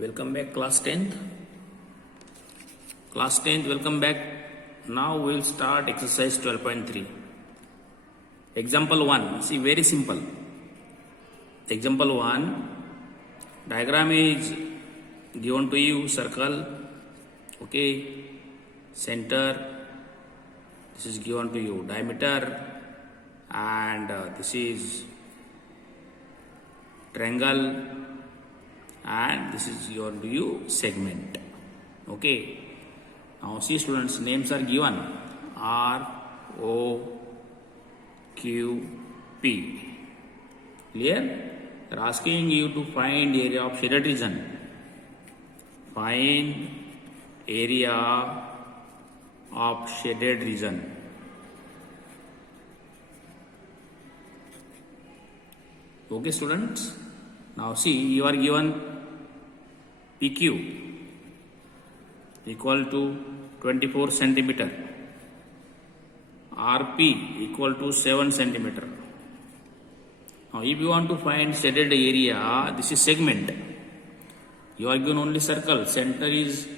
Welcome back, class 10th. Class 10th, welcome back. Now we will start exercise 12.3. Example 1. See, very simple. Example 1. Diagram is given to you. Circle. Okay. Center. This is given to you. Diameter. And this is triangle. And this is your view segment. Okay. Now see, students, names are given R, O, Q, P. Clear? They are asking you to find area of shaded region. Find area of shaded region. Okay, students. Now see, you are given PQ equal to 24 centimeter, RP equal to 7 centimeter. Now if you want to find shaded area, this is segment. You are given only circle, center is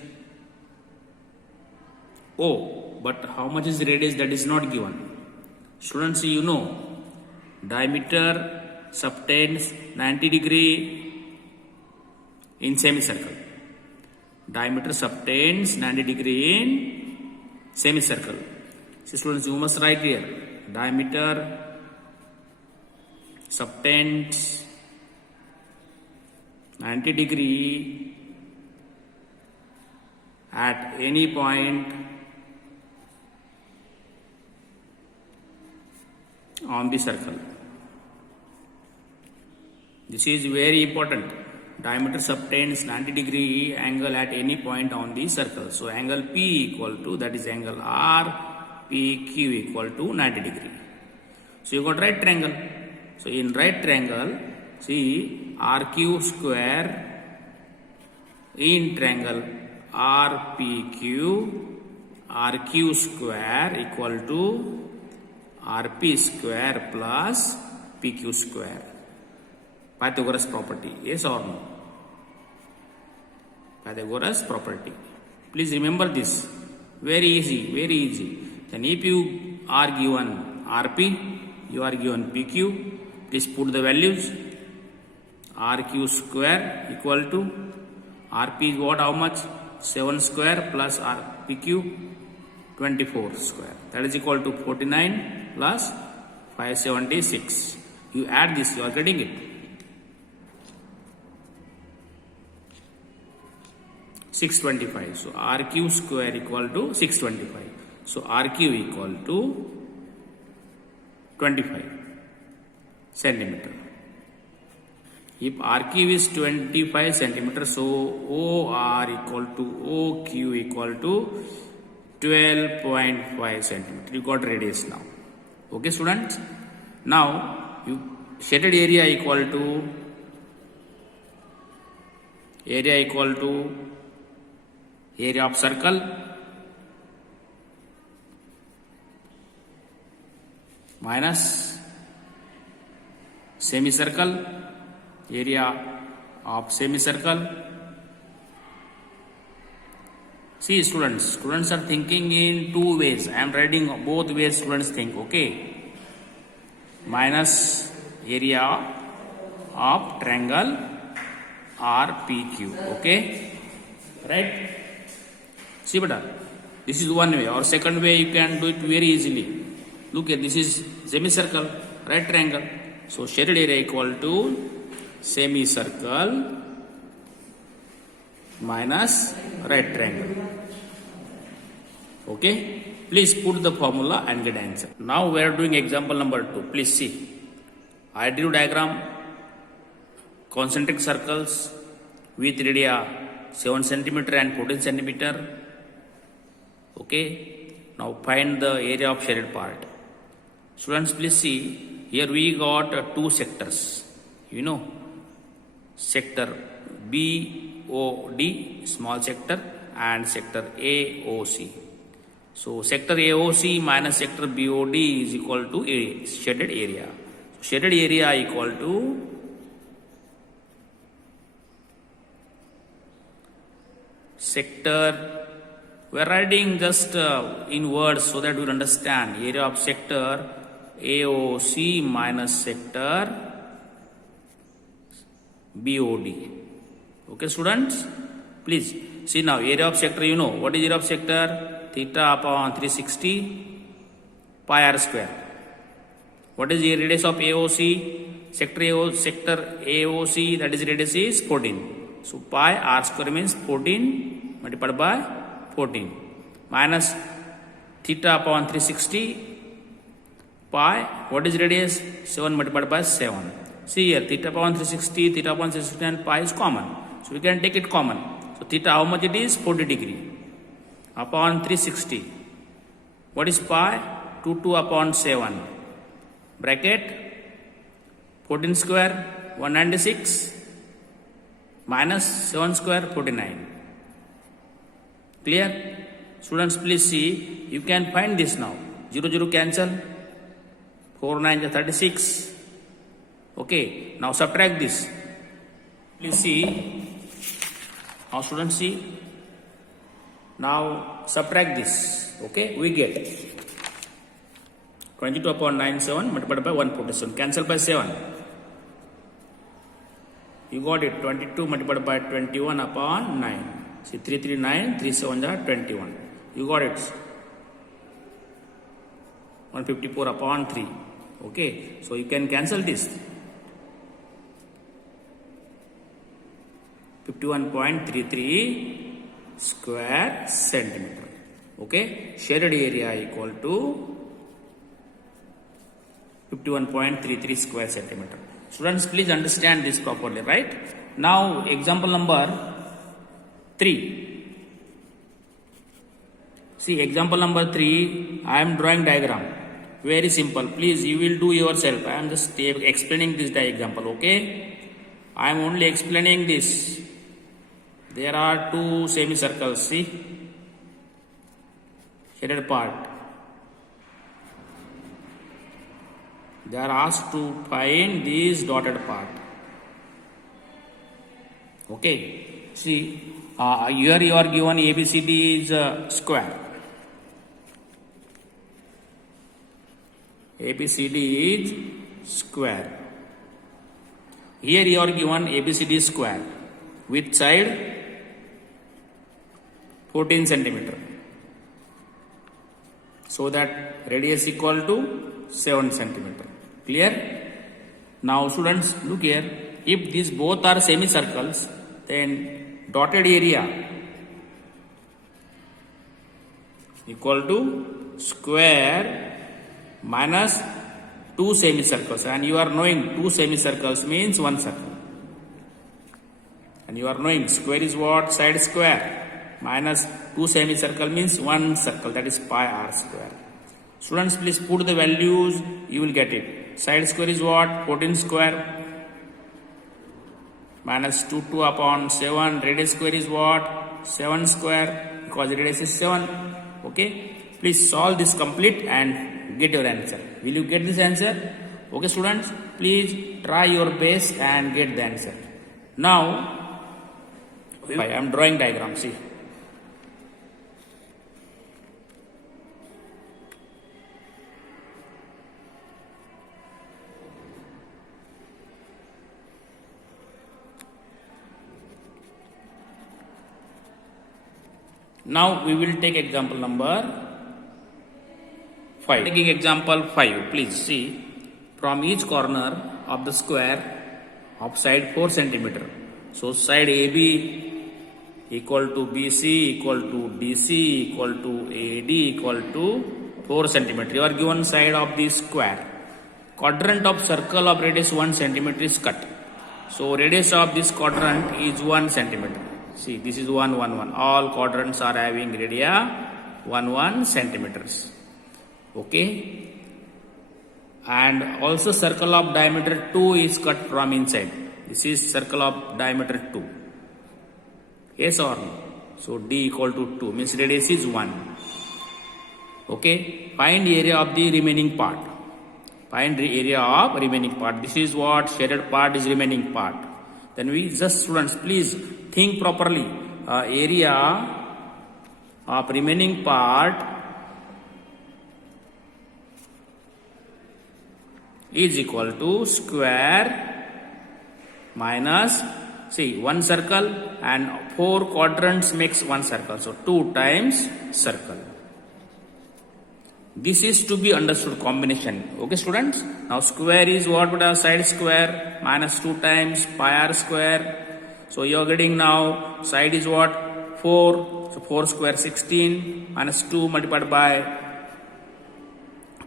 O, but how much is radius, that is not given. Students, you know, diameter subtends 90 degree in semicircle. Diameter subtends 90 degree in semicircle. So students, you must write here. Diameter subtends 90 degree at any point on the circle. This is very important. Diameter subtends 90 degree angle at any point on the circle. So angle P equal to, that is angle R, PQ equal to 90 degree. So you got right triangle. So in right triangle, see, RQ square in triangle RPQ, RQ square equal to RP square plus PQ square. Pythagoras property, yes or no? Pythagoras property. Please remember this. Very easy, very easy. Then if you are given RP, you are given PQ, please put the values. RQ square equal to RP is what, how much? 7 square plus RPQ 24 square. That is equal to 49 plus 576. You add this, you are getting it. 625. So RQ square equal to 625. So RQ equal to 25 centimeter. If RQ is 25 centimeter, so OR equal to OQ equal to 12.5 centimeter. You got radius now. Okay, students. Now you shaded area equal to area of circle minus semicircle, area of semicircle. See, students are thinking in two ways. I am writing both ways, students think, okay. Minus area of triangle RPQ, okay. Right? See, beta, this is one way. Or second way, you can do it very easily. Look at this is semicircle, right triangle. So shaded area equal to semicircle minus right triangle. Okay. Please put the formula and get answer. Now we are doing example number 2. Please see. I drew diagram, concentric circles with radii 7 centimeter and 14 centimeter. Okay. Now find the area of shaded part. Students, please see. Here we got two sectors. You know, sector BOD, small sector, and sector AOC. So sector AOC minus sector BOD is equal to a shaded area. Shaded area equal to sector. We are writing just in words so that we will understand. Area of sector AOC minus sector BOD. Okay, students, please see now. Area of sector, you know what is area of sector? Theta upon 360 pi r square. What is the radius of AOC? Sector AOC, that is radius is 14. So pi r square means 14 multiplied by 14 minus theta upon 360 pi. What is radius? 7 multiplied by 7. See here, theta upon 360, theta upon 360 and pi is common. So we can take it common. So theta, how much it is? 40 degree upon 360. What is pi? 2 upon 7. Bracket 14 square 196 minus 7 square 49. Clear? Students, please see. You can find this now. 0 cancel. 4 9 36. Okay. Now subtract this. Please see. Now students see. Now subtract this. Okay. We get 22 upon 97 multiplied by 147. Cancel by 7. You got it. 22 multiplied by 21 upon 9. See, 339, 3 7 are 21. You got it. 154 upon 3. Okay. So you can cancel this. 51.33 square centimeter. Okay. Shaded area equal to 51.33 square centimeter. Students, please understand this properly, right? Now, example number 3. See, example number 3, I am drawing diagram. Very simple. Please, you will do yourself. I am just explaining this example, okay? I am only explaining this. There are 2 semicircles, see? Shaded part. They are asked to find this dotted part. Okay. See, here you are given ABCD is square. ABCD is square. Here you are given ABCD square with side 14 centimeter. So that radius equal to 7 centimeter. Clear? Now students, look here. If these both are semicircles, then dotted area equal to square minus 2 semicircles. And you are knowing 2 semicircles means 1 circle. And you are knowing square is what? Side square. Minus 2 semicircle means 1 circle. That is pi r square. Students, please put the values. You will get it. Side square is what? 14 square minus 2 upon 7. Radius square is what? 7 square, because radius is 7. Okay. Please solve this complete and get your answer. Will you get this answer? Okay, students. Please try your best and get the answer. Now, I am drawing diagram. See. Now we will take example number 5. Taking example 5, please see. From each corner of the square of side 4 centimeter. So side AB equal to BC equal to DC equal to AD equal to 4 centimeter. You are given side of the square. Quadrant of circle of radius 1 centimeter is cut. So radius of this quadrant is 1 centimeter. See, this is 1, 1, 1. All quadrants are having radii 1, 1 centimeters. Okay. And also circle of diameter 2 is cut from inside. This is circle of diameter 2. Yes or no? So D equal to 2 means radius is 1. Okay. Find area of the remaining part. Find the area of remaining part. This is what? Shaded part is remaining part. Then we just, students, please think properly. area of remaining part is equal to square minus, see, one circle and 4 quadrants makes one circle. So 2 times circle. This is to be understood combination. Okay, students? Now square is what? With a side square minus 2 times pi r square. So you are getting now side is what? 4. So 4 square 16 minus 2 multiplied by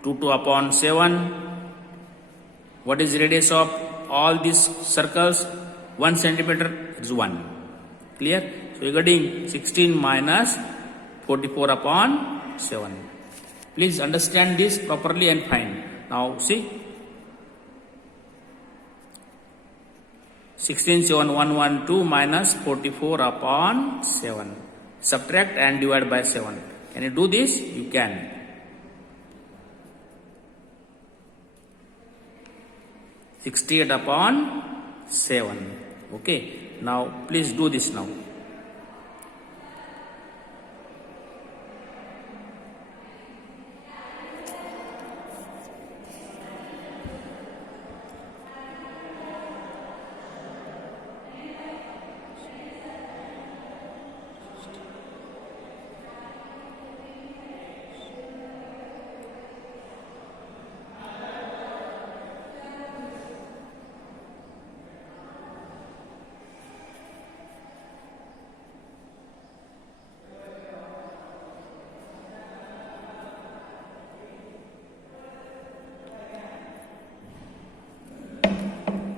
2 upon 7. What is radius of all these circles? 1 centimeter is 1. Clear? So you are getting 16 minus 44 upon 7. Please understand this properly and find. Now see, 16,7,112 minus 44 upon 7. Subtract and divide by 7. Can you do this? You can. (68 upon 7). Okay. Now please do this now.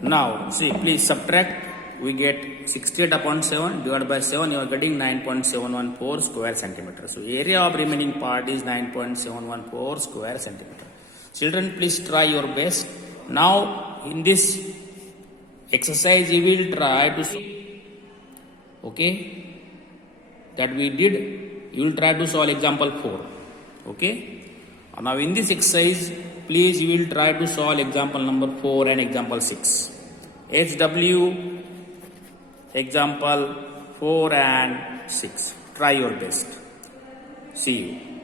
Now see, please subtract. We get 68 upon 7 divided by 7. You are getting 9.714 square centimeter. So area of remaining part is 9.714 square centimeter. Children, please try your best. Now in this exercise you will try to see, okay, that we did. You will try to solve example 4. Okay. Now in this exercise, please you will try to solve example number 4 and example 6. HW, example 4 and 6. Try your best. See you.